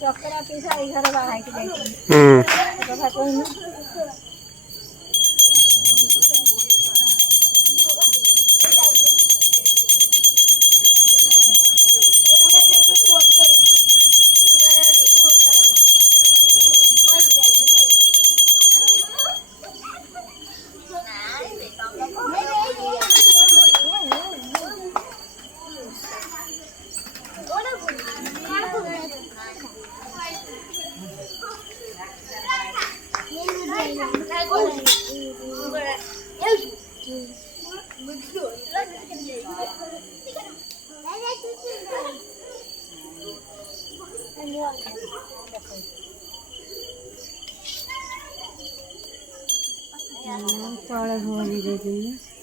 ଚକରା ପିସା ଏଇ ଘର ବାହା ହେଇକି ଯାଇଛନ୍ତି କଥା କହୁନୁ। ତଳେ ଭୁଆନି ଦେଇଛନ୍ତି।